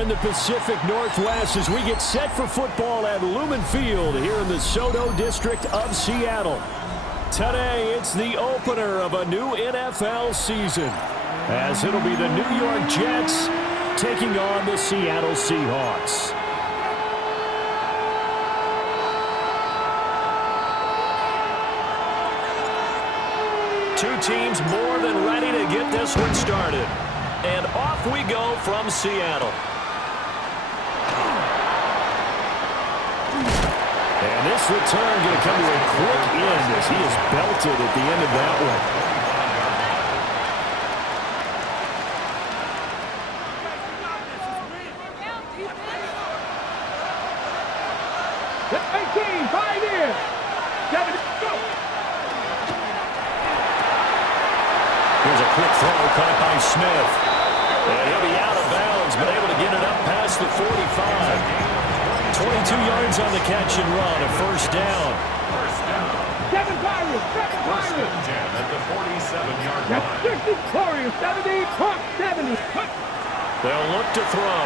in the Pacific Northwest as we get set for football at Lumen Field here in the SoDo district of Seattle. Today, it's the opener of a new NFL season, as it'll be the New York Jets taking on the Seattle Seahawks. Two teams more than ready to get this one started. And off we go from Seattle. And this return going to come to a quick end as he is belted at the end of that one. Here's a quick throw caught by Smith. And he'll be out of bounds, but able to get it up past the 45. 22 yards on the catch and run, a first down. Seven Pirates. First and 10 at the 47-yard line. That's 60 Warriors, 70, Hawks 70. They'll look to throw.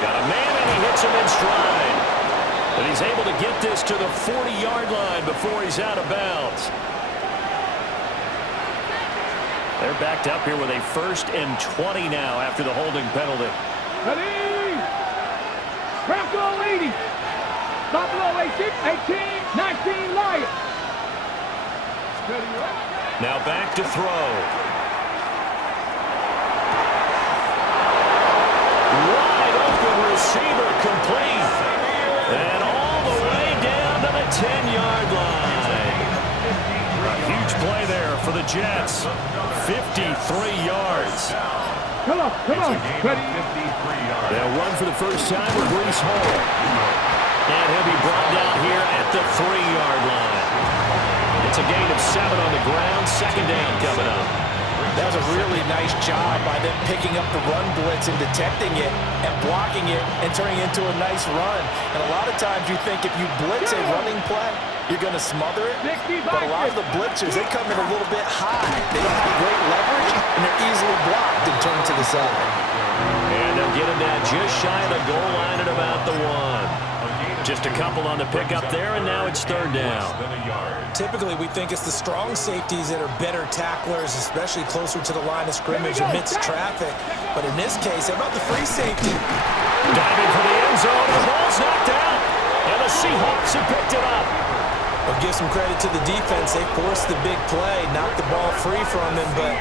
Got a man and he hits him in stride. But he's able to get this to the 40-yard line before he's out of bounds. They're backed up here with a 1st and 20 now after the holding penalty. Ready? Bronco 80. Buffalo 18, 19 Lions. Now back to throw. Wide open receiver complete. And all the way down to the 10-yard line. A huge play there for the Jets. 53 yards. Come on. Ready? They'll run for the first time with Breece Hall. And he'll be brought down here at the 3-yard line. It's a gain of 7 on the ground. 2nd down coming up. That was a really nice job by them picking up the run blitz and detecting it and blocking it and turning it into a nice run. And a lot of times you think if you blitz a running play, you're going to smother it. But a lot of the blitzers, they come in a little bit high. They don't have great leverage, and they're easily blocked and turned to the side. And they'll get him down just shy of the goal line at about the 1. Just a couple on the pickup there, and now it's 3rd down. Typically, we think it's the strong safeties that are better tacklers, especially closer to the line of scrimmage amidst traffic. But in this case, how about the free safety? Diving for the end zone, the ball's knocked out, and the Seahawks have picked it up. Well, give some credit to the defense. They forced the big play, knocked the ball free from him, but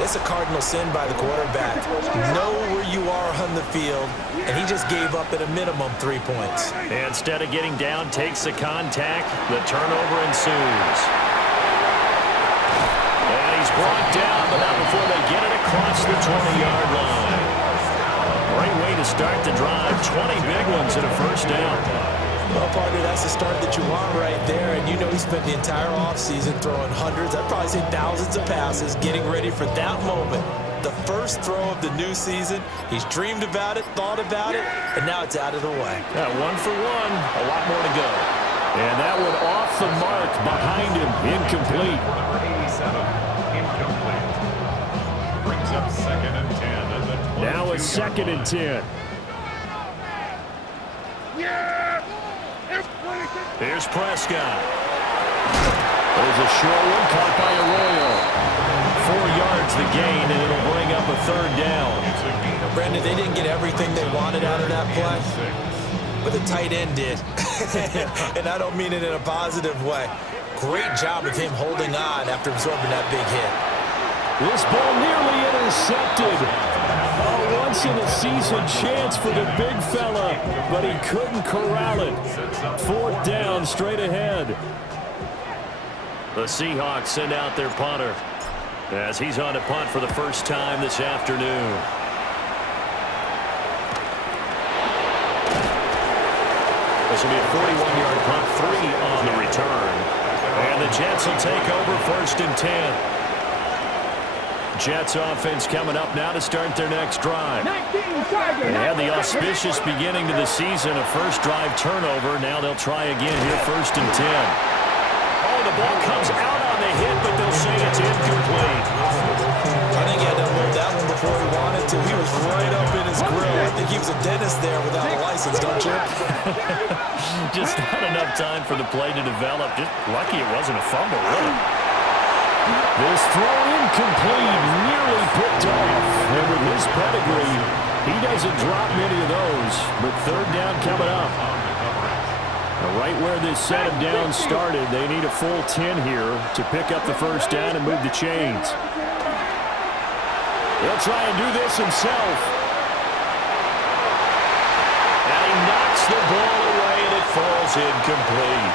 it's a cardinal sin by the quarterback. Know where you are on the field, and he just gave up at a minimum 3 points. Instead of getting down, takes the contact. The turnover ensues. And he's brought down, but not before they get it across the 20-yard line. Great way to start the drive. 20 big ones and a first down. Well, partner, that's the start that you want right there. And you know he spent the entire offseason throwing hundreds, I'd probably say thousands of passes, getting ready for that moment. The first throw of the new season. He's dreamed about it, thought about it, and now it's out of the way. Yeah, 1 for 1, a lot more to go. And that one off the mark behind him, incomplete. Number 87, incomplete. Brings up 2nd and 10 at the 22. Now it's 2nd and 10. Here's Prescott. There's a short one caught by Arroyo. 4 yards the gain, and it'll bring up a 3rd down. Brandon, they didn't get everything they wanted out of that play, but the tight end did. And I don't mean it in a positive way. Great job of him holding on after absorbing that big hit. This ball nearly intercepted. A once-in-a-season chance for the big fella, but he couldn't corral it. 4th down straight ahead. The Seahawks send out their punter as he's on to punt for the first time this afternoon. This will be a 41-yard punt, 3 on the return. And the Jets will take over 1st and 10. Jets offense coming up now to start their next drive. They had the auspicious beginning to the season, a first drive turnover. Now they'll try again here, 1st and 10. Oh, the ball comes out on the hit, but they'll say it's incomplete. I think he had to hold that one before he wanted wanted to. He was right up in his grill. I think he was a dentist there without a license, don't you? Just not enough time for the play to develop. Just lucky it wasn't a fumble, really. This throw incomplete, nearly picked off. And with his pedigree, he doesn't drop many of those. But third down coming up. Right where this set of downs started, they need a full 10 here to pick up the first down and move the chains. He'll try and do this himself. And he knocks the ball away, and it falls incomplete.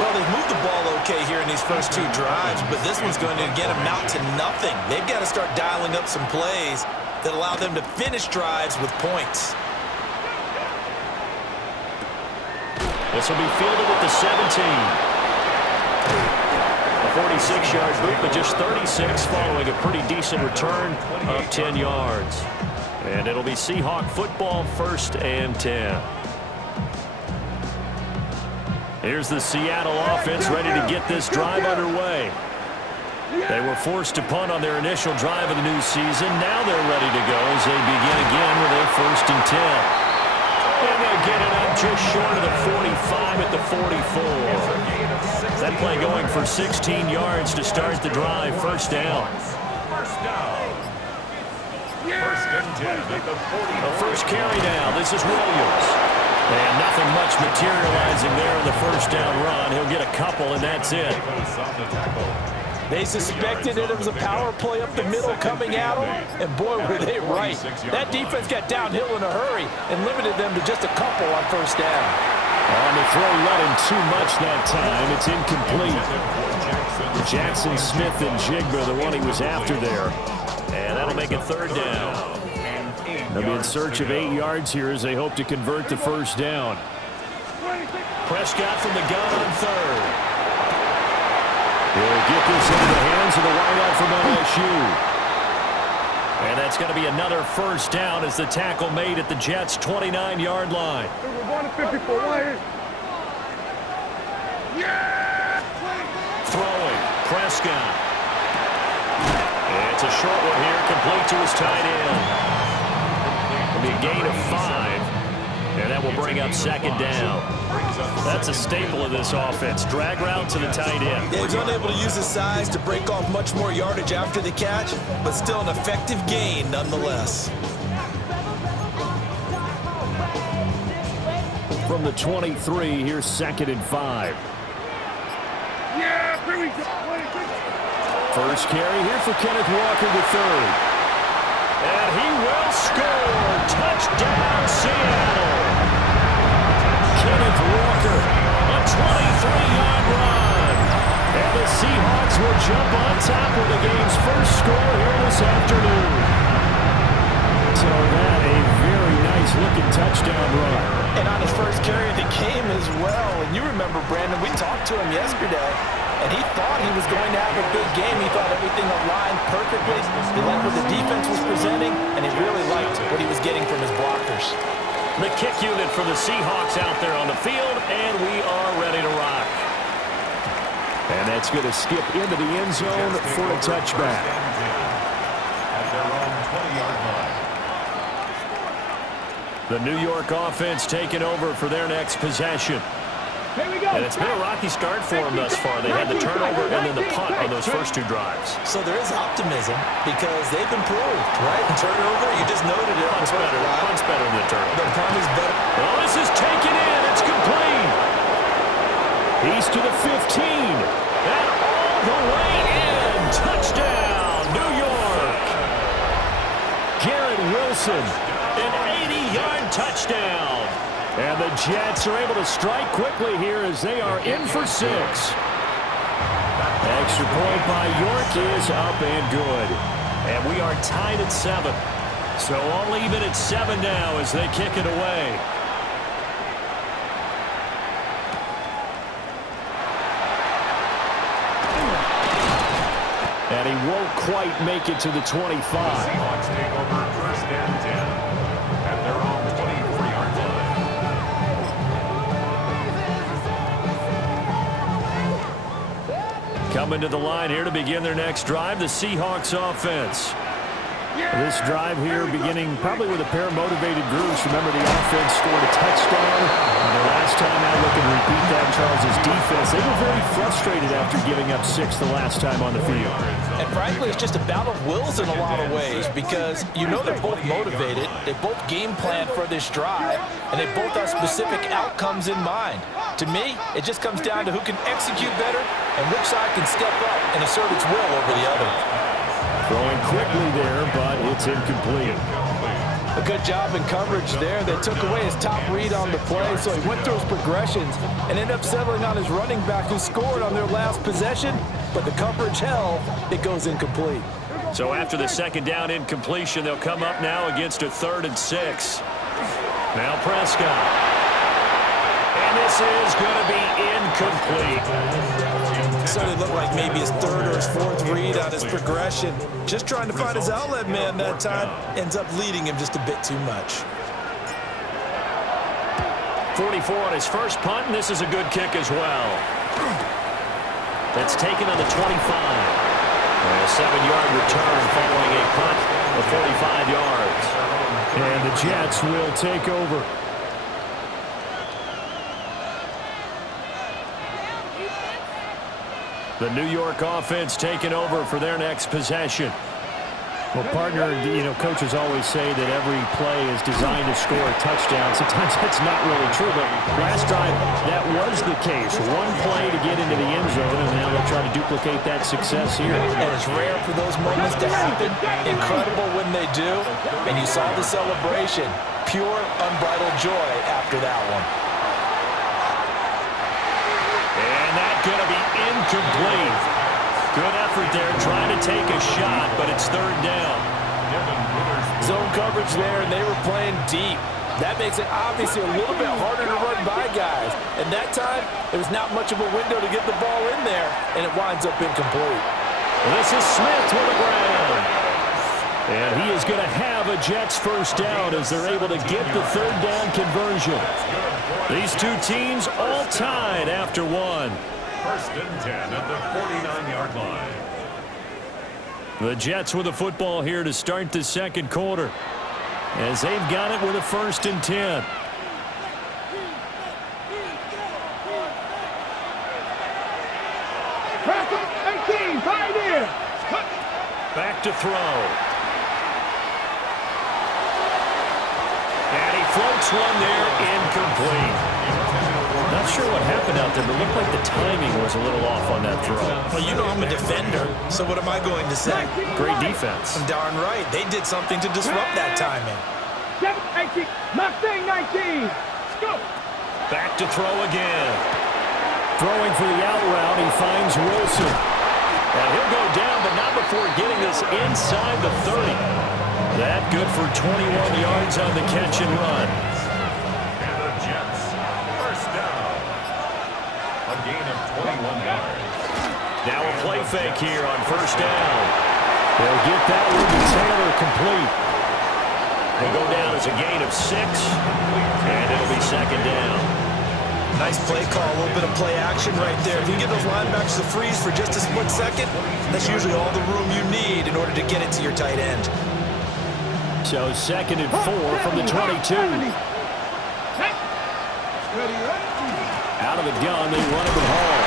Well, they've moved the ball okay here in these first two drives, but this one's going to again amount to nothing. They've got to start dialing up some plays that allow them to finish drives with points. This will be fielded at the 17. A 46-yard boot, but just 36 following a pretty decent return of 10 yards. And it'll be Seahawk football, 1st and 10. Here's the Seattle offense ready to get this drive underway. They were forced to punt on their initial drive of the new season. Now they're ready to go as they begin again with a 1st and 10. And they'll get it up just short of the 45 at the 44. That play going for 16 yards to start the drive. First down. First and 10 at the 40. The first carry now. This is Williams. And nothing much materializing there in the first down run. He'll get a couple, and that's it. They suspected it was a power play up the middle coming at them, and boy, were they right. That defense got downhill in a hurry and limited them to just a couple on first down. On the throw, let him too much that time. It's incomplete. Jackson Smith and Jigba, the one he was after there. And that'll make it third down. They'll be in search of 8 yards here as they hope to convert the first down. Prescott from the gun on third. He'll get this into the hands of the wideout from LSU. And that's going to be another first down as the tackle made at the Jets' 29-yard line. We're going to 54 wires. Throwing, Prescott. And it's a short one here, complete to his tight end. It'll be a gain of 5. And that will bring up second down. That's a staple of this offense. Drag route to the tight end. Yeah, he's unable to use his size to break off much more yardage after the catch, but still an effective gain nonetheless. From the 23, here's 2nd and 5. Yeah, here we go. First carry here for Kenneth Walker III. And he will score. Touchdown, Seattle. Kenneth Walker, a 23-yard run. And the Seahawks will jump on top with the game's first score here this afternoon. So that a very nice-looking touchdown run. And on his first carry of the game as well. And you remember, Brandon, we talked to him yesterday, and he thought he was going to have a big game. He thought everything aligned perfectly. He liked what the defense was presenting, and he really liked what he was getting from his blockers. The kick unit for the Seahawks out there on the field, and we are ready to rock. And that's going to skip into the end zone for a touchback. At their own 20-yard line. The New York offense taking over for their next possession. Here we go. And it's been a rocky start for them thus far. They had the turnover and then the punt on those first 2 drives. So there is optimism because they've improved, right? Turnover, you just noted it. Punt's better. Punt's better than the turnover. The punt is better. Well, this is taken in. It's complete. He's to the 15. And all the way in. Touchdown, New York. Garrett Wilson, an 80-yard touchdown. And the Jets are able to strike quickly here as they are in for 6. Extra point by York is up and good. And we are tied at 7. So all even at 7 now as they kick it away. And he won't quite make it to the 25. Seahawks take over 1st and 10 at their own 24-yard line. Coming to the line here to begin their next drive, the Seahawks offense. This drive here beginning probably with a pair of motivated groups. Remember, the offense scored a touchdown. And the last time out, look and repeat that, Charles' defense. They were very frustrated after giving up 6 the last time on the field. And frankly, it's just a battle of wills in a lot of ways because you know they're both motivated. They both game plan for this drive, and they both have specific outcomes in mind. To me, it just comes down to who can execute better and which side can step up and assert its will over the other. Throwing quickly there, but it's incomplete. A good job in coverage there. They took away his top read on the play, so he went through his progressions and ended up settling on his running back who scored on their last possession, but the coverage held. It goes incomplete. So after the second down incompletion, they'll come up now against a 3rd and 6. Now Prescott. And this is going to be incomplete. Certainly looked like maybe his 3rd or his 4th read on his progression. Just trying to find his outlet man that time. Ends up leading him just a bit too much. 44 on his first punt, and this is a good kick as well. That's taken on the 25. And a 7-yard return following a punt of 45 yards. And the Jets will take over. The New York offense taking over for their next possession. Well, partner, coaches always say that every play is designed to score a touchdown. Sometimes that's not really true, but last drive, that was the case. One play to get into the end zone, and now they'll try to duplicate that success here. And it's rare for those moments to happen. Incredible when they do. And you saw the celebration. Pure, unbridled joy after that one. And that's going to be incomplete. Good effort there, trying to take a shot, but it's 3rd down. Zone coverage there, and they were playing deep. That makes it obviously a little bit harder to run by guys. And that time, there was not much of a window to get the ball in there, and it winds up incomplete. This is Smith to the ground. And he is going to have a Jets first down as they're able to get the 3rd down conversion. These two teams all tied after one. 1st and 10 at the 49-yard line. The Jets with the football here to start the second quarter, as they've got it with a 1st and 10. Press 18, right here. Back to throw. And he floats one there, incomplete. Not sure what happened out there, but it looked like the timing was a little off on that throw. Well, you know I'm a defender, so what am I going to say? Great defense. I'm darn right. They did something to disrupt that timing. 18, Mustang 19. Let's go. Back to throw again. Throwing for the out route, he finds Wilson. And he'll go down, but not before getting this inside the 30. That good for 21 yards on the catch and run. And the Jets, 1st down. A gain of 21 yards. Now a play fake here on 1st down. They'll get that one to Taylor complete. They'll go down as a gain of 6, and it'll be 2nd down. Nice play call, a little bit of play action right there. If you can get those linebackers to freeze for just a split second, that's usually all the room you need in order to get it to your tight end. So 2nd and 4 from the 22. Out of the gun, they run it with Hall.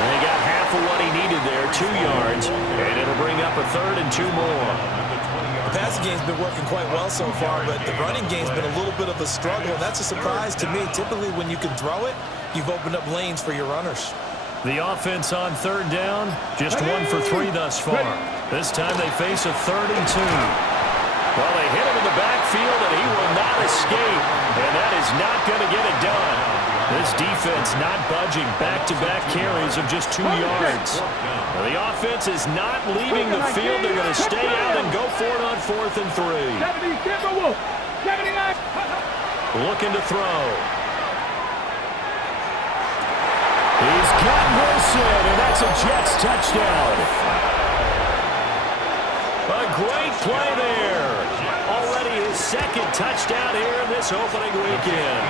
And they got half of what he needed there, 2 yards, and it'll bring up a 3rd and 2 more. The passing game's been working quite well so far, but the running game's been a little bit of a struggle, and that's a surprise to me. Typically, when you can throw it, you've opened up lanes for your runners. The offense on 3rd down, just 1 for 3 thus far. This time they face a 3rd and 2. Well, they hit him in the backfield, and he will not escape, and that is not going to get it done. This defense not budging, back-to-back carries of just 2 yards. Well, the offense is not leaving the field. They're going to stay out and go for it on 4th and 3. 79. Looking to throw. He's got Wilson, and that's a Jets touchdown. A great play there. Already his 2nd touchdown here in this opening weekend.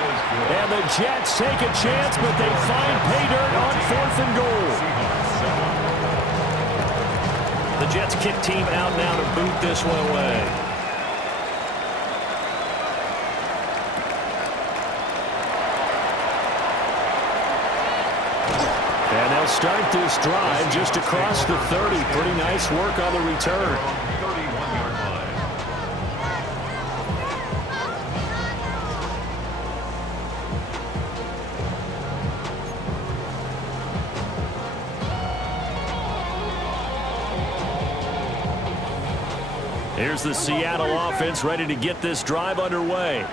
And the Jets take a chance, but they find pay dirt on 4th and goal. The the Jets kick team out now to boot this one away. And they'll start this drive just across the 30. Pretty nice work on the return. 31-yard line. Here's the Seattle offense ready to get this drive underway.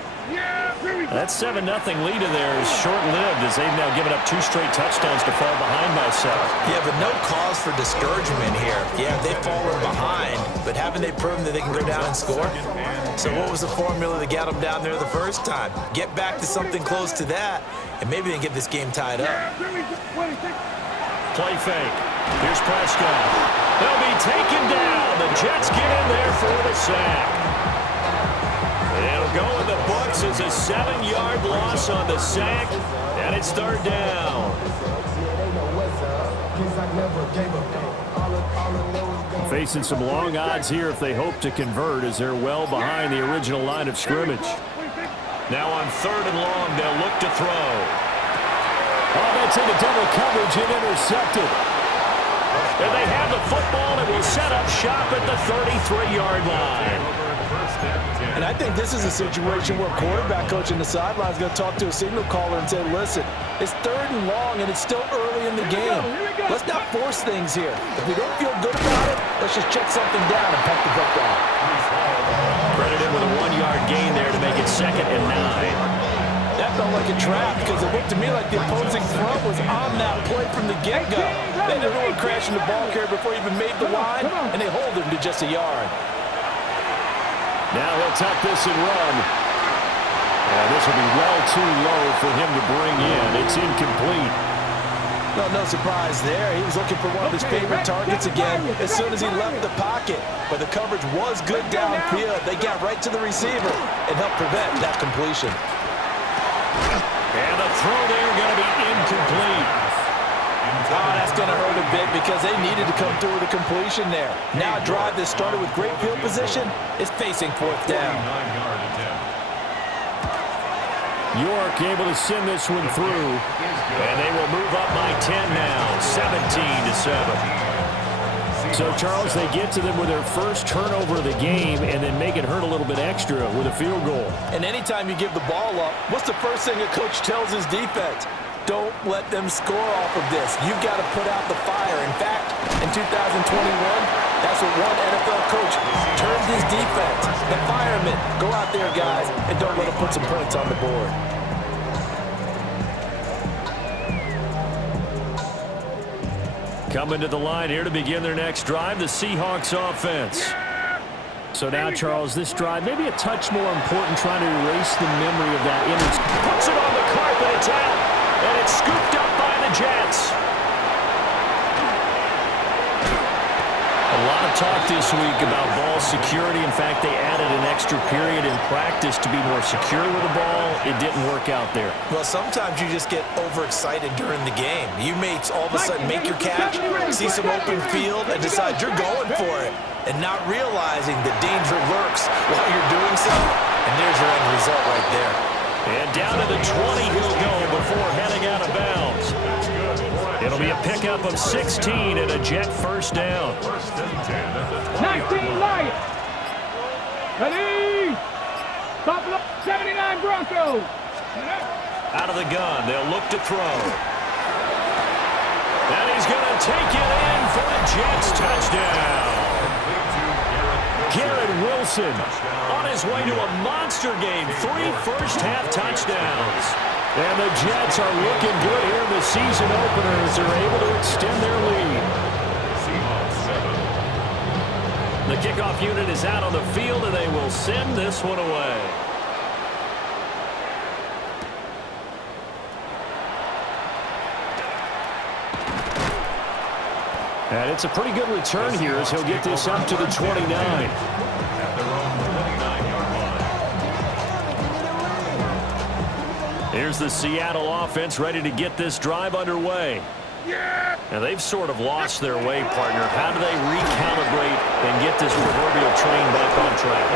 That 7-0 lead of theirs is short-lived as they've now given up 2 straight touchdowns to fall behind by 7. Yeah, but no cause for discouragement here. Yeah, they've fallen behind, but haven't they proven that they can go down and score? So what was the formula that got them down there the first time? Get back to something close to that, and maybe they can get this game tied up. Play fake. Here's Prescott. They'll be taken down. The Jets get in there for the sack. It'll go in the books as a 7-yard loss on the sack, and it's 3rd down. Facing some long odds here if they hope to convert as they're well behind the original line of scrimmage. Now on 3rd and long, they'll look to throw. Oh, that's into double coverage and intercepted. And they have the football and will set up shop at the 33-yard line. And I think this is a situation where quarterback coach in the sideline is going to talk to a signal caller and say, listen, it's 3rd and long and it's still early in the game. Let's not force things here. If we don't feel good about it, let's just check something down and punt the football. Credited with a 1-yard gain there to make it 2nd and 9. That felt like a trap because it looked to me like the opposing front was on that play from the get-go. They didn't really crash in the ball carrier before he even made the line, and they hold him to just a yard. Now he'll tuck this and run. And this will be well too low for him to bring in. It's incomplete. No surprise there. He was looking for one of his favorite targets again as soon as he left the pocket. But the coverage was good downfield. They got right to the receiver and helped prevent that completion. And the throw there going to be incomplete. Oh, that's going to hurt a bit because they needed to come through with a completion there. Now a drive that started with great field position is facing 4th down. York able to send this one through. And they will move up by 10 now, 17-7. So, Charles, they get to them with their first turnover of the game and then make it hurt a little bit extra with a field goal. And anytime you give the ball up, what's the first thing a coach tells his defense? Don't let them score off of this. You've got to put out the fire. In fact, in 2021, that's what one NFL coach turned his defense. The firemen, go out there, guys, and don't let them put some points on the board. Coming to the line here to begin their next drive, the Seahawks offense. So now, Charles, this drive maybe a touch more important, trying to erase the memory of that image. Puts it on the carpet, it's out, and it's scooped up by the Jets. A lot of talk this week about ball security. In fact, they added an extra period in practice to be more secure with the ball. It didn't work out there. Well, sometimes you just get overexcited during the game. You may all of a sudden make your catch, see some open field, and decide you're going for it, and not realizing the danger lurks while you're doing so. And there's your end result right there. And down to the 20 he'll go before heading out of bounds. It'll be a pickup of 16 and a Jet first down. 19 Lions. Ready. Buffalo 79 Broncos. Out of the gun, they'll look to throw. And he's going to take it in for the Jets touchdown. Garrett Wilson on his way to a monster game. 3 first-half touchdowns. And the Jets are looking good here in the season opener as they're able to extend their lead. The kickoff unit is out on the field, and they will send this one away. And it's a pretty good return here as he'll get this up to the 29. At their own 29-yard line. Here's the Seattle offense ready to get this drive underway. And they've sort of lost their way, partner. How do they recalibrate and get this proverbial train back on track?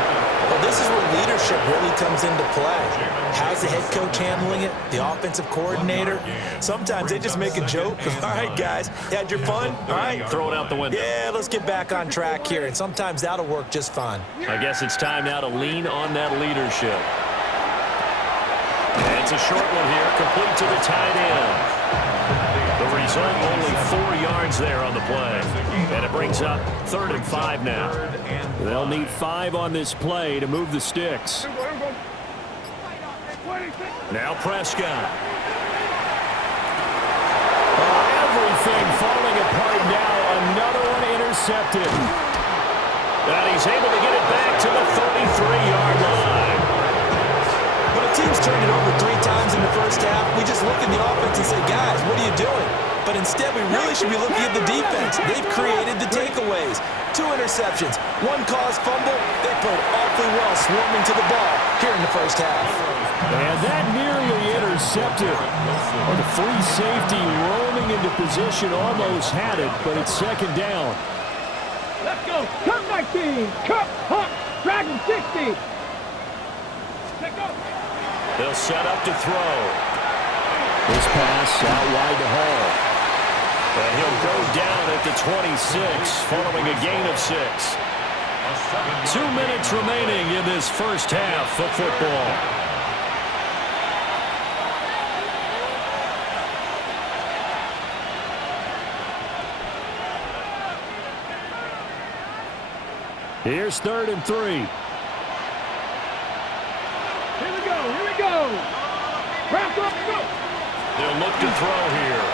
Well, this is where leadership really comes into play. How's the head coach handling it? The offensive coordinator? Sometimes they just make a joke. All right, guys, you had your fun? All right. Throw it out the window. Yeah, let's get back on track here. And sometimes that'll work just fine. I guess it's time now to lean on that leadership. And it's a short one here, complete to the tight end. The result, only 4 yards there on the play. And it brings up 3rd and 5 now. They'll need 5 on this play to move the sticks. Now Prescott. Everything falling apart now. Another one intercepted. And he's able to get it back to the 33-yard line. When a team's turned it over 3 times in the first half, we just look at the offense and say, guys, what are you doing? But instead, we really should be looking at the defense. They've created the takeaways. 2 interceptions, 1 caused fumble. They played awfully well swarming to the ball here in the first half. And that nearly intercepted. The free safety roaming into position almost had it, but it's 2nd down. Let's go. Cup 19. Cup, Hunt, Dragon 60. Let's go. They'll set up to throw. This pass out wide to Hall. And he'll go down at the 26, following a gain of 6. 2 minutes remaining in this first half of football. Here's 3rd and 3. Here we go. Here we go. Wrap up, go. They'll look to throw here.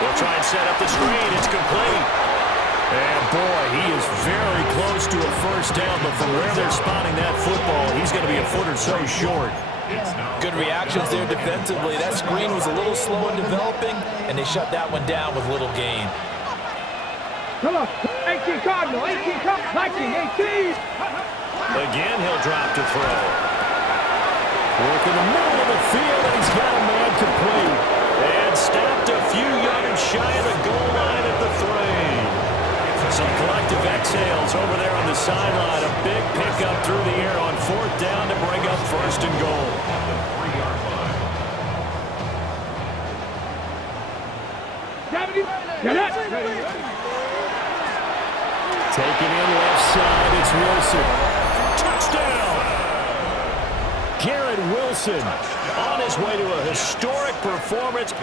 They'll try and set up the screen. It's complete. And, boy, he is very close to a first down, but from where they're spotting that football, he's going to be a foot or so short. Good reactions there defensively. That screen was a little slow in developing, and they shut that one down with little gain. Come on. 18 Cardinal. 18 Cardinal. 19, 18. Again, he'll drop to throw. Work in the middle of the field, and he's got a man complete. And stopped a few yards shy of the goal line at the 3. Some collective exhales over there on the sideline. A big pickup through the air on 4th down to bring up 1st and goal. Taking in left side, it's Wilson. Touchdown! Garrett Wilson on his way to a historic performance. 4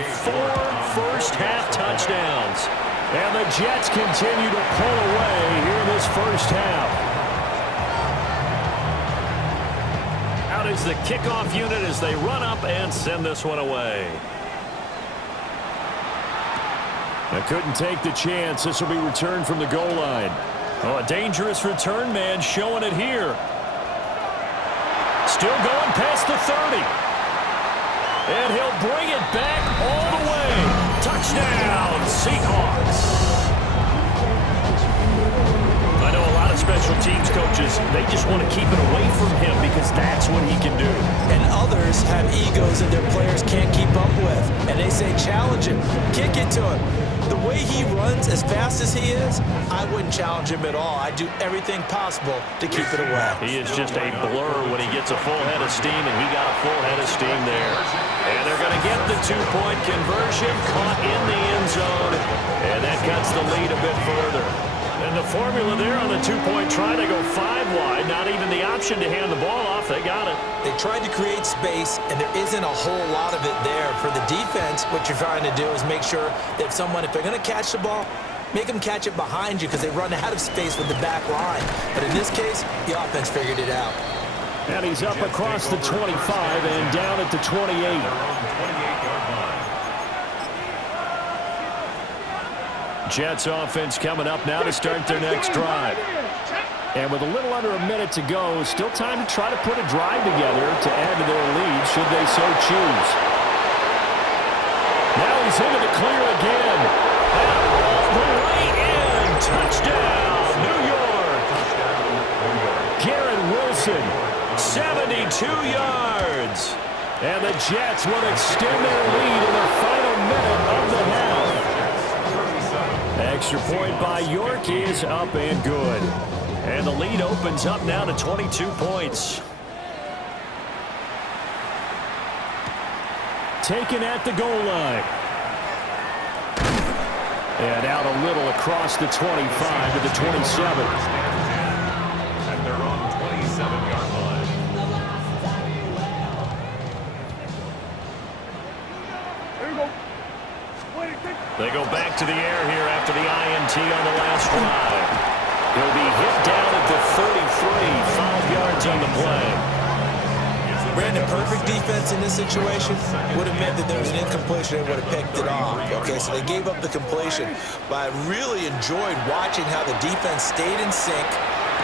first-half touchdowns. And the Jets continue to pull away here in this first half. Out is the kickoff unit as they run up and send this one away. I couldn't take the chance. This will be returned from the goal line. Oh, a dangerous return man showing it here. Still going past the 30. And he'll bring it back all the way. Touchdown, Seahawks. I know a lot of special teams coaches, they just want to keep it away from him because that's what he can do. And others have egos that their players can't keep up with. And they say, challenge him, kick it to him. The way he runs as fast as he is, I wouldn't challenge him at all. I'd do everything possible to keep it away. He is just a blur when he gets a full head of steam, and he got a full head of steam there. And they're going to get the 2-point conversion, caught in the end zone, and that cuts the lead a bit further. And the formula there on the 2-point try to go 5 wide, not even the option to hand the ball off. They got it. They tried to create space, and there isn't a whole lot of it there. For the defense, what you're trying to do is make sure that if they're going to catch the ball, make them catch it behind you because they run out of space with the back line. But in this case, the offense figured it out. And he's up across the 25 and down at the 28. Jets offense coming up now to start their next drive. And with a little under a minute to go, still time to try to put a drive together to add to their lead should they so choose. Now he's into the clear again. And all the way in. Touchdown, New York. Garrett Wilson, 72 yards. And the Jets will extend their lead in the final minute of the half. extra point by York is up and good. And the lead opens up now to 22 points. Taken at the goal line. And out a little across the 25 to the 27. And they're on 27-yard line. They go back to the air here after the INT on the last drive. He'll be hit down at the 33, 5 yards on the play. Brandon, perfect defense in this situation would have meant that there was an incompletion and would have picked it off. Okay, so they gave up the completion. But I really enjoyed watching how the defense stayed in sync,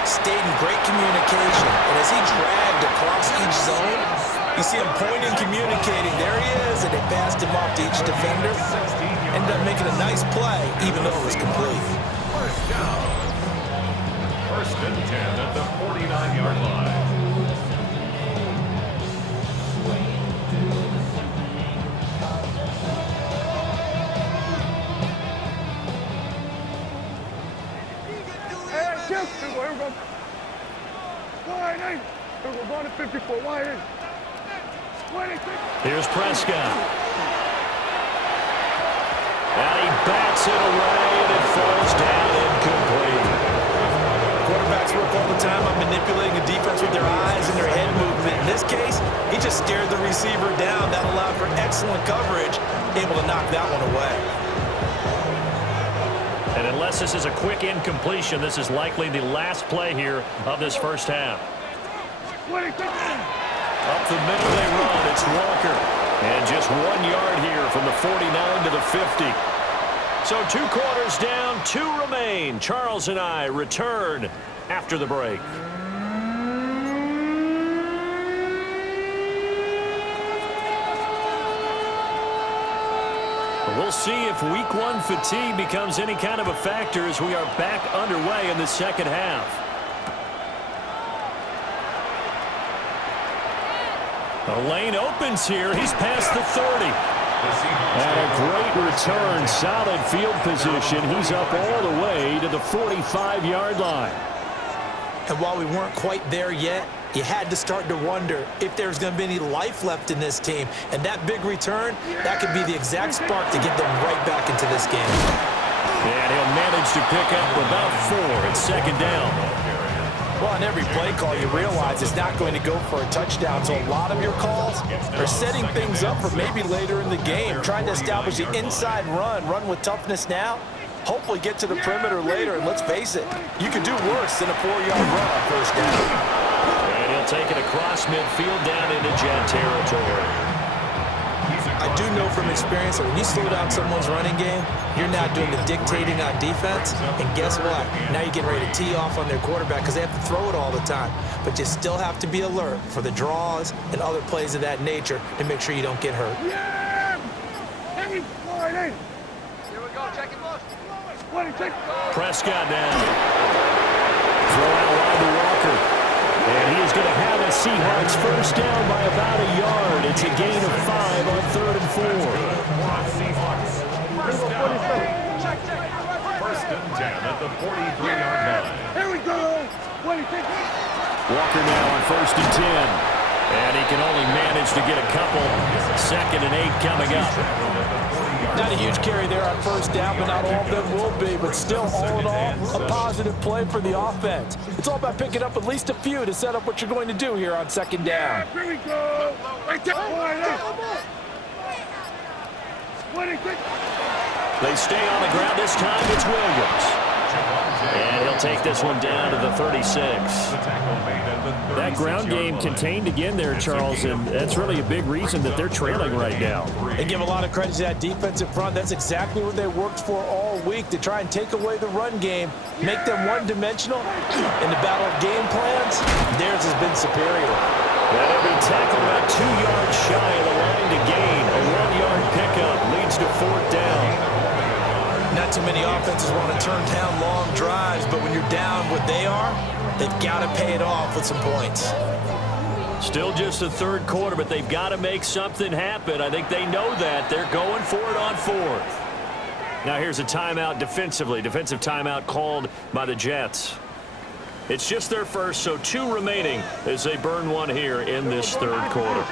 stayed in great communication. And as he dragged across each zone, you see him pointing, communicating. There he is, and they passed him off to each defender. Ended up making a nice play, even though it was complete. First down. First and 10 at the 49-yard line. We're going to 54. Wide in. Here's Prescott. And he bats it away, and it falls down incomplete. Quarterbacks work all the time on manipulating the defense with their eyes and their head movement. In this case, he just stared the receiver down. That allowed for excellent coverage, able to knock that one away. And unless this is a quick incompletion, this is likely the last play here of this first half. Up the middle they run. It's Walker. And just 1 yard here from the 49 to the 50. So 2 quarters down, 2 remain. Charles and I return after the break. We'll see if week 1 fatigue becomes any kind of a factor as we are back underway in the second half. The lane opens here. He's past the 30. And a great return. Solid field position. He's up all the way to the 45-yard line. And while we weren't quite there yet, you had to start to wonder if there's going to be any life left in this team. And that big return, that could be the exact spark to get them right back into this game. And he'll manage to pick up about 4 at second down. Well, on every play call, you realize it's not going to go for a touchdown. So a lot of your calls are setting things up for maybe later in the game, trying to establish the inside run with toughness now, hopefully get to the perimeter later. And let's face it, you can do worse than a 4-yard run on first down. And he'll take it across midfield down into Jet territory. I do know from experience that when you slow down someone's running game, you're now doing the dictating on defense. And guess what? Now you're getting ready to tee off on their quarterback because they have to throw it all the time. But you still have to be alert for the draws and other plays of that nature to make sure you don't get hurt. Yeah! Here we go. Check it, boss. Prescott now. Throw out wide to Walker. And he is going to have a Seahawks first down by about a yard. It's a gain of 5 on 3rd and 4. First and 10 at the 43-yard line. Here we go. Walker now on 1st and 10. And he can only manage to get a couple. 2nd and 8 coming up. Not a huge carry there on first down, but not all of them will be. But still, all in all, a positive play for the offense. It's all about picking up at least a few to set up what you're going to do here on second down. Here we go. They stay on the ground. This time it's Williams. And he'll take this one down to the 36. That ground game contained again there, Charles, and that's really a big reason that they're trailing right now. They give a lot of credit to that defensive front. That's exactly what they worked for all week, to try and take away the run game, make them one-dimensional. In the battle of game plans, theirs has been superior. And every tackle about 2 yards shy of the line to gain. A 1-yard pickup leads to 4th down. Not too many offenses want to turn down long drives, but when you're down what they are, they've got to pay it off with some points. Still just the 3rd quarter, but they've got to make something happen. I think they know that. They're going for it on 4th. Now here's a timeout defensively. Defensive timeout called by the Jets. It's just their first, so 2 remaining as they burn one here in this third quarter.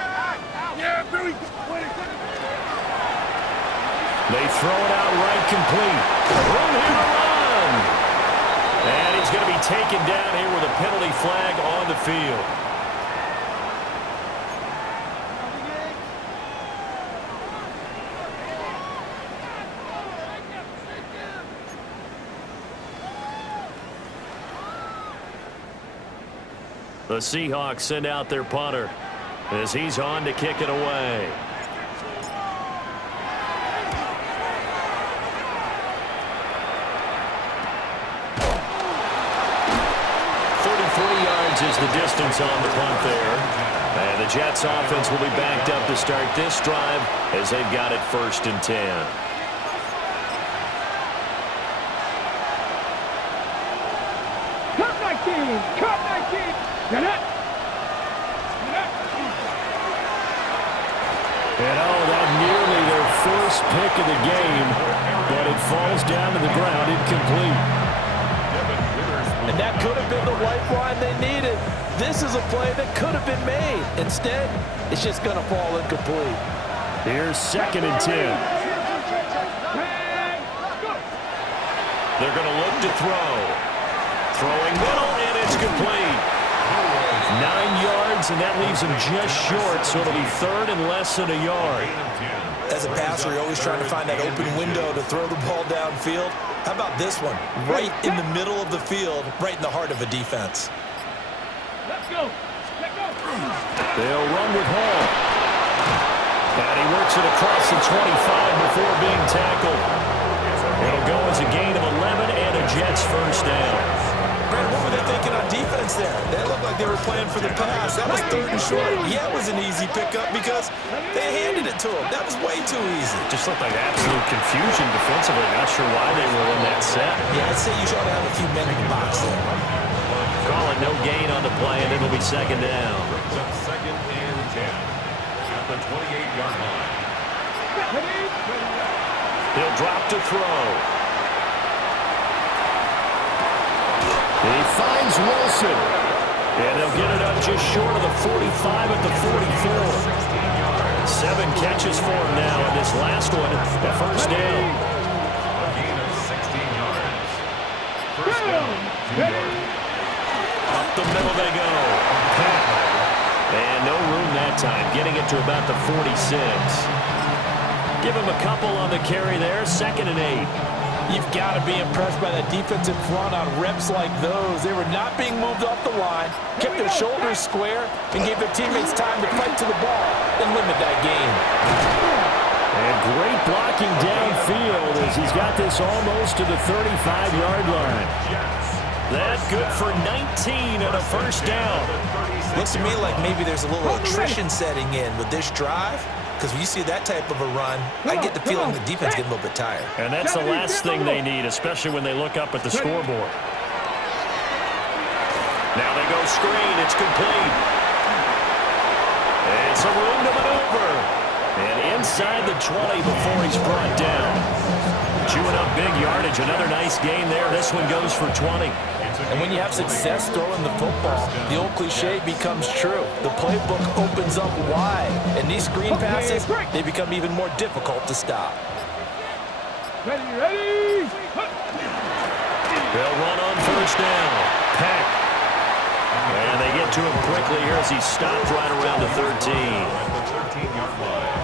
They throw it out right complete. Room here to run. And he's going to be taken down here with a penalty flag on the field. The Seahawks send out their punter as he's on to kick it away. Is the distance on the punt there. And the Jets offense will be backed up to start this drive as they've got it 1st and 10. Cut 19! Cut 19! Get it! And that nearly their first pick of the game, but it falls down to the ground incomplete. And that could have been the lifeline they needed. This is a play that could have been made. Instead, it's just going to fall incomplete. Here's 2nd and 10. They're going to look to throw. Throwing middle, and it's complete. 9 yards, and that leaves him just short, so it'll be 3rd and less than a yard. As a passer, you're always trying to find that open window to throw the ball downfield. How about this one? Right in the middle of the field, right in the heart of a defense. Let's go! Let's go! They'll run with Hall. And he works it across the 25 before being tackled. It'll go as a gain of 11 and a Jets 1st down. Brad, what were they thinking on defense there? They looked like they were playing for the pass. That was 3rd and short. Yeah, it was an easy pickup because they handed it to him. That was way too easy. Just looked like absolute confusion defensively. Not sure why they were in that set. Yeah, I'd say you should have a few men in the box there. Call it no gain on the play, and it'll be 2nd down. Brings up 2nd and 10 at the 28-yard line. He'll drop to throw. He finds Wilson. And they'll get it up just short of the 45 at the 44. 7 catches for him now, and this last one, the 1st down. A gain of 16 yards. 1st down, 2 yards. Up the middle they go. And no room that time, getting it to about the 46. Give him a couple on the carry there, 2nd and 8. You've got to be impressed by that defensive front on reps like those. They were not being moved off the line, kept their shoulders square, and gave their teammates time to fight to the ball and limit that gain. And great blocking downfield as he's got this almost to the 35-yard line. That good for 19 and a 1st down. Looks to me like maybe there's a little attrition setting in with this drive. Because when you see that type of a run, I get the feeling the defense getting a little bit tired. And that's the last thing they need, especially when they look up at the scoreboard. Now they go screen. It's complete. And some room to maneuver. And inside the 20 before he's brought down. Chewing up big yardage. Another nice gain there. This one goes for 20. And when you have success throwing the football, the old cliche becomes true. The playbook opens up wide, and these screen passes, they become even more difficult to stop. Ready! They'll run on 1st down. Peck. And they get to him quickly here as he stopped right around the 13. At the 13-yard line.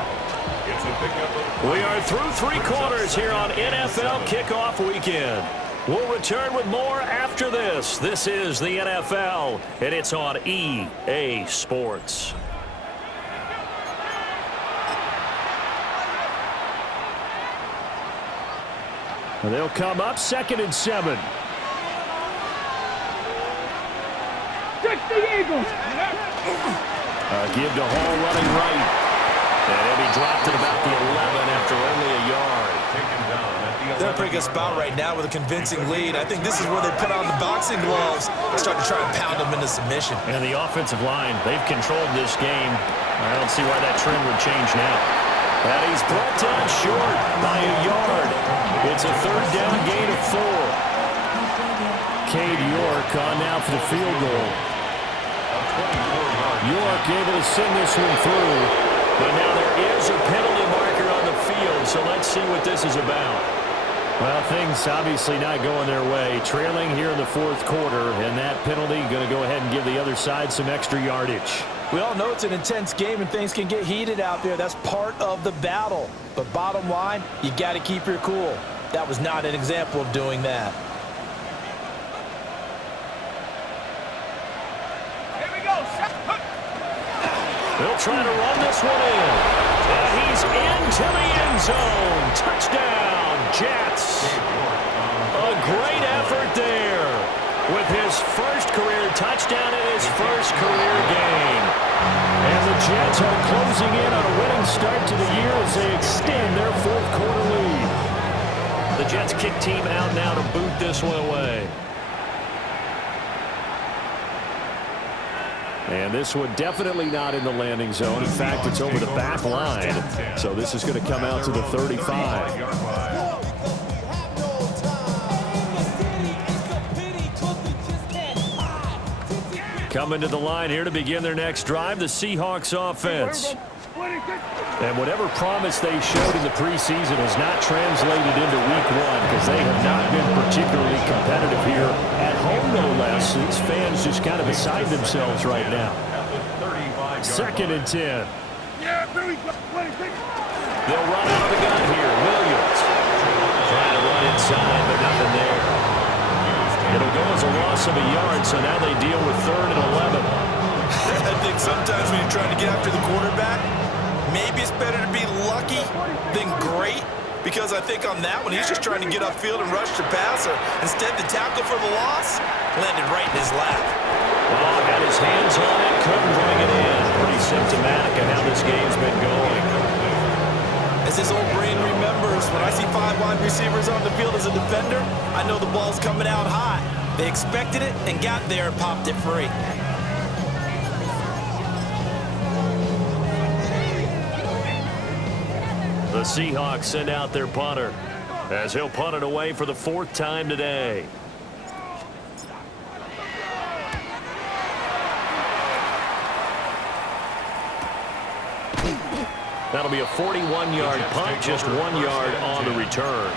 It's a pickup of... We are through 3 quarters here on NFL Kickoff Weekend. We'll return with more after this. This is the NFL, and it's on EA Sports. And they'll come up 2nd and 7. Touch the Eagles! Give to Hall running right. And he'll be dropped at about the 11 after only a yard. Taken down at the 11. They're in a pretty good spot right now with a convincing lead. I think this is where they put on the boxing gloves and start to try and pound them into submission. And the offensive line, they've controlled this game. I don't see why that trend would change now. And he's brought down short by a yard. It's a third down gain of 4. Cade York on now for the field goal. York able to send this one through. But now there is a penalty marker on the field, so let's see what this is about. Well, things obviously not going their way. Trailing here in the fourth quarter, and that penalty going to go ahead and give the other side some extra yardage. We all know it's an intense game and things can get heated out there. That's part of the battle. But bottom line, you got to keep your cool. That was not an example of doing that. They'll try to run this one in. And he's into the end zone. Touchdown, Jets. A great effort there with his first career touchdown and his first career game. And the Jets are closing in on a winning start to the year as they extend their fourth quarter lead. The Jets kick team out now to boot this one away. And this one definitely not in the landing zone. In fact, it's over the back line. So this is going to come out to the 35. Coming to the line here to begin their next drive, the Seahawks offense. And whatever promise they showed in the preseason has not translated into week one because they have not been particularly competitive here at home, no less. These fans just kind of beside themselves right now. 2nd and 10. They'll run out of the gun here. Williams trying to run inside, but nothing there. It'll go as a loss of a yard, so now they deal with 3rd and 11. I think sometimes when you're trying to get after the quarterback, maybe it's better to be lucky than great, because I think on that one, he's just trying to get upfield and rush the passer. Instead, the tackle for the loss landed right in his lap. Oh, had his hands on it, couldn't bring it in. Pretty symptomatic of how this game's been going. As his old brain remembers, when I see 5 wide receivers on the field as a defender, I know the ball's coming out hot. They expected it and got there and popped it free. The Seahawks send out their punter as he'll punt it away for the 4th time today. That'll be a 41-yard punt, just 1 yard on the return.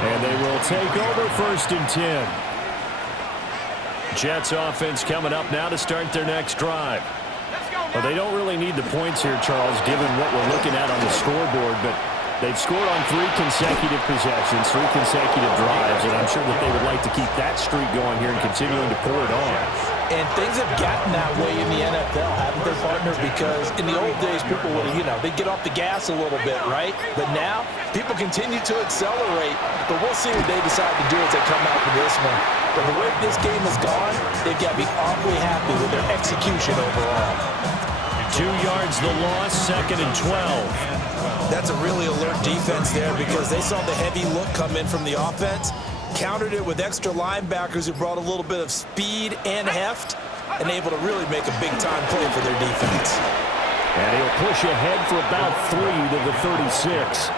And they will take over 1st and 10. Jets offense coming up now to start their next drive. Well, they don't really need the points here, Charles, given what we're looking at on the scoreboard, but they've scored on 3 consecutive possessions, 3 consecutive drives, and I'm sure that they would like to keep that streak going here and continuing to pour it on. And things have gotten that way in the NFL, haven't they, partner? Because in the old days, people would, they'd get off the gas a little bit, right? But now, people continue to accelerate. But we'll see what they decide to do as they come out for this one. But the way this game has gone, they've got to be awfully happy with their execution overall. 2 yards the loss, 2nd and 12. That's a really alert defense there because they saw the heavy look come in from the offense, countered it with extra linebackers who brought a little bit of speed and heft, and able to really make a big-time play for their defense. And he'll push ahead for about 3 to the 36.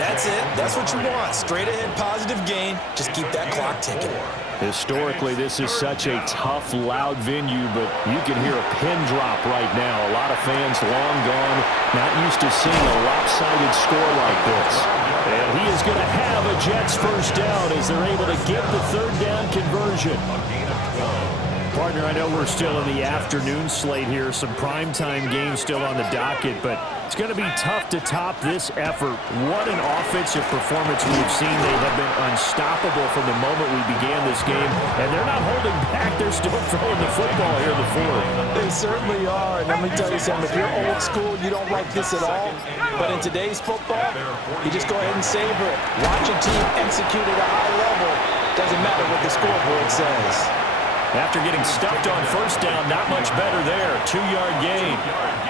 That's it. That's what you want. Straight ahead positive gain. Just keep that clock ticking. Historically, this is such a tough, loud venue, but you can hear a pin drop right now. A lot of fans long gone, not used to seeing a lopsided score like this. And he is going to have a Jets first down as they're able to get the 3rd down conversion. Partner, I know we're still in the afternoon slate here. Some primetime games still on the docket, but it's going to be tough to top this effort. What an offensive performance we've seen. They have been unstoppable from the moment we began this game, and they're not holding back. They're still throwing the football here in the 4th. They certainly are, and let me tell you something. If you're old school, you don't like this at all. But in today's football, you just go ahead and savor it. Watch a team execute at a high level. Doesn't matter what the scoreboard says. After getting stuffed on first down, not much better there. 2-yard gain.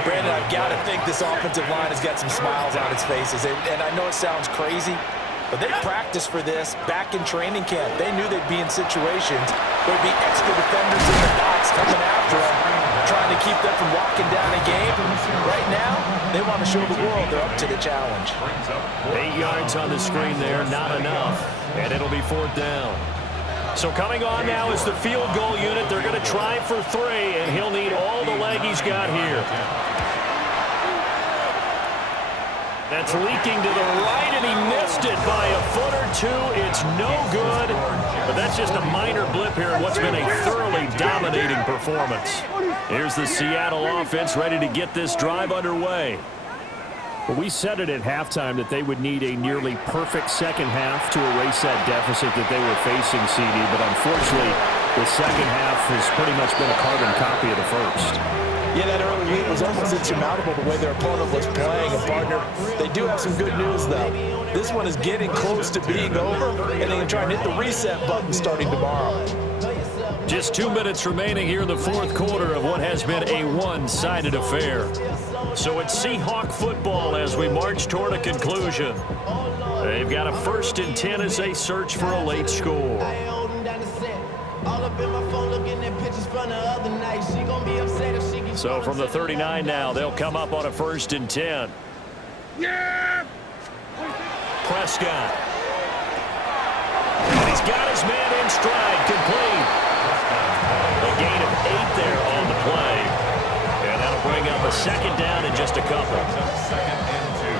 Brandon, I've got to think this offensive line has got some smiles on its faces. And I know it sounds crazy, but they practiced for this back in training camp. They knew they'd be in situations where there'd be extra defenders in the box coming after them, trying to keep them from walking down a game. Right right now, they want to show the world they're up to the challenge. 8 yards on the screen there, not enough. And it'll be 4th down. So coming on now is the field goal unit. They're going to try for 3, and he'll need all the leg he's got here. That's leaking to the right, and he missed it by a foot or 2. It's no good, but that's just a minor blip here in what's been a thoroughly dominating performance. Here's the Seattle offense ready to get this drive underway. Well, we said it at halftime that they would need a nearly perfect second half to erase that deficit that they were facing, CD, but unfortunately, the second half has pretty much been a carbon copy of the first. Yeah, that early lead was almost insurmountable the way their opponent was playing. And, partner, they do have some good news, though. This one is getting close to being over, and they can try and hit the reset button starting tomorrow. Just 2 minutes remaining here in the 4th quarter of what has been a one-sided affair. So it's Seahawk football as we march toward a conclusion. They've got a 1st and 10 as they search for a late score. So from the 39 now, they'll come up on a 1st and 10. Prescott. And he's got his man in stride, complete. A gain of 8 there on the play. And that'll bring up a 2nd down in just a couple. 2nd and 2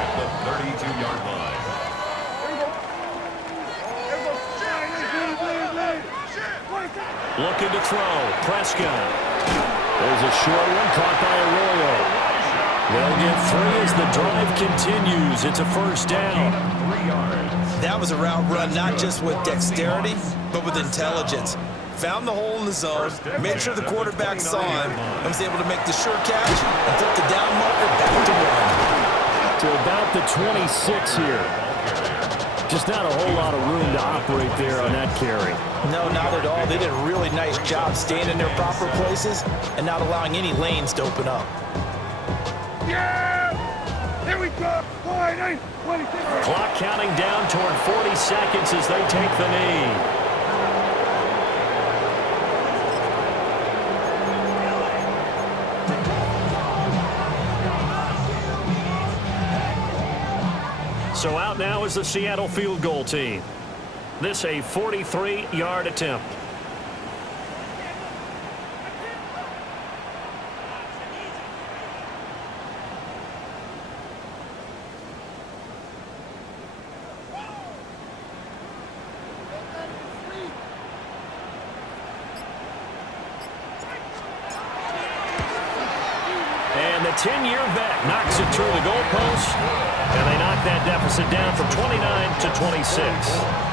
at the 32-yard line. Looking to throw. Prescott. There's a short one caught by Arroyo. They'll get 3 as the drive continues. It's a 1st down. 3 yards. That was a route run not just with dexterity, but with intelligence. Found the hole in the zone, made sure the quarterback saw him, and was able to make the sure catch and flip the down marker back to 1. To about the 26 here. Just not a whole lot of room to operate there on that carry. No, not at all. They did a really nice job staying in their proper places and not allowing any lanes to open up. Here we go. 49, 26. Clock counting down toward 40 seconds as they take the knee. So out now is the Seattle field goal team. This a 43-yard attempt. And the 10-year vet knocks it through the goalpost, and they knock that deficit down from 29 to 26.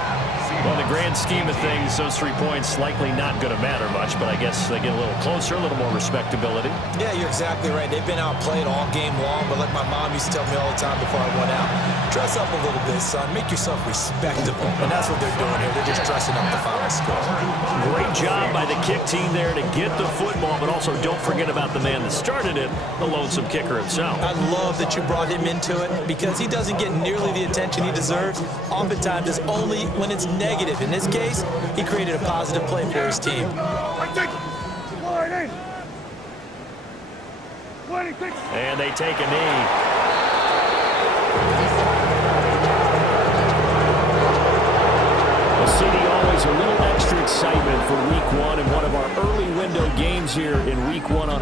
Well, in the grand scheme of things, those 3 points likely not going to matter much, but I guess they get a little closer, a little more respectability. Yeah, you're exactly right. They've been outplayed all game long, but like my mom used to tell me all the time before I went out, dress up a little bit, son. Make yourself respectable. And that's what they're doing here. They're just dressing up the final score. Great job by the kick team there to get the football, but also don't forget about the man that started it, the lonesome kicker himself. I love that you brought him into it because he doesn't get nearly the attention he deserves. Oftentimes, it's only when it's negative. In this case, he created a positive play for his team. 26. And they take a knee. Well, CD, always a little extra excitement for week 1 and one of our early window games here in week 1 on a